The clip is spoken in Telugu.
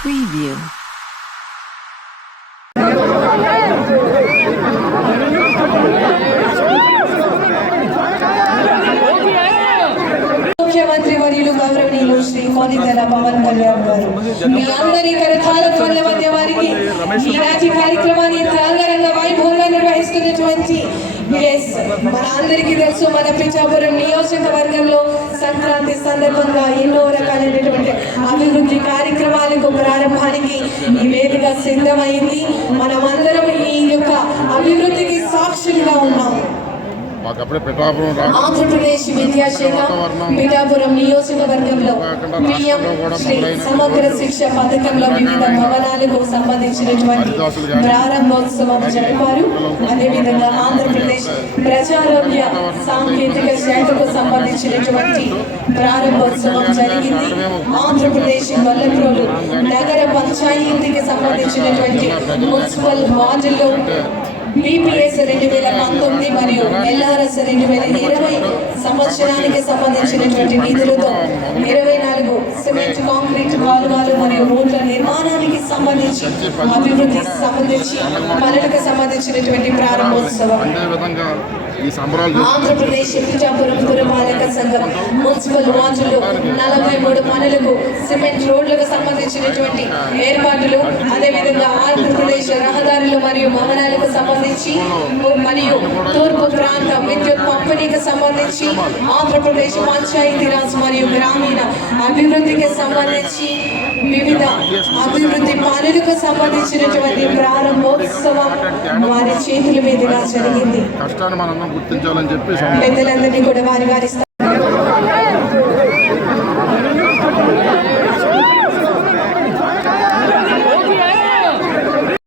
preview. ముఖ్యమంత్రి వర్యులు గౌరవనీయులు శ్రీ కోనితెల పవన్ కళ్యాణ్ గారు మీ అందరి కరతాల మధ్య వారికి ఈనాటి కార్యక్రమాన్ని రంగరంగ వైభవంగా నిర్వహిస్తున్నటువంటి ఎస్ మన అందరికీ తెలుసు మన పిచ్చాపురం నియోజకవర్గంలో సంక్రాంతి సందర్భంగా ఎన్నో రకాలైనటువంటి అభివృద్ధి కార్యక్రమాలకు ప్రారంభానికి ఈ వేదిక సిద్ధమైంది. మనమందరం ఈ యొక్క అభివృద్ధికి సాక్షులుగా ఉన్నాం. ఆంధ్రప్రదేశ్ విద్యాశాఖ పిఠాపురం. నియోజకవర్గంలో పిఎం శ్రీ సమగ్ర శిక్ష పథకంలో వివిధ భవనాలకు సంబంధించినటువంటి ప్రారంభోత్సవం జరిపారు అదేవిధంగా ప్రజారోగ్య సాంకేతిక శాఖకు సంబంధించినటువంటి ప్రారంభోత్సవం జరిగింది. ఆంధ్రప్రదేశ్ వల్లప్రోలు నగర పంచాయతీకి సంబంధించినటువంటి మున్సిపల్ వార్డుల్లో బీపీఎస్ రెండు వేల పంతొమ్మిది మరియు ఎల్ఆర్ఎస్ రెండు వేల ఇరవై సంవత్సరానికి సంబంధించినటువంటి నిధులతో ఇరవై నాలుగు సిమెంట్ కాంక్రీట్ కాలువలు మరియు రోడ్ల నిర్మాణానికి సంబంధించి అభివృద్ధికి సంబంధించి పనులకు సంబంధించినటువంటి ప్రారంభోత్సవం అదేవిధంగా ఈ సంబరాలు జరుపుకుంటాం. ఆంధ్రప్రదేశ్ పిఠాపురం పురపాలక సంఘం మున్సిపల్ వార్డులు నలభై మూడు పనులకు సిమెంట్ రోడ్లకు సంబంధించినటువంటి ఏర్పాట్లు అదేవిధంగా ఆంధ్రప్రదేశ్ రహదారులు మరియు భవనాలకు సంబంధించి మరియు తూర్పు ప్రాంత విద్యుత్ పంపిణీకి సంబంధించి ఆంధ్రప్రదేశ్ పంచాయతీరాజ్ మరియు గ్రామీణ అభివృద్ధికి సంబంధించి వివిధ అభివృద్ధి పనులకు సంబంధించినటువంటి ప్రారంభోత్సవం వారి చేతుల మీదుగా జరిగింది. కష్టాన్ని మనం గుర్తించాలని చెప్పి పెద్దలందరినీ కూడా వారి వారి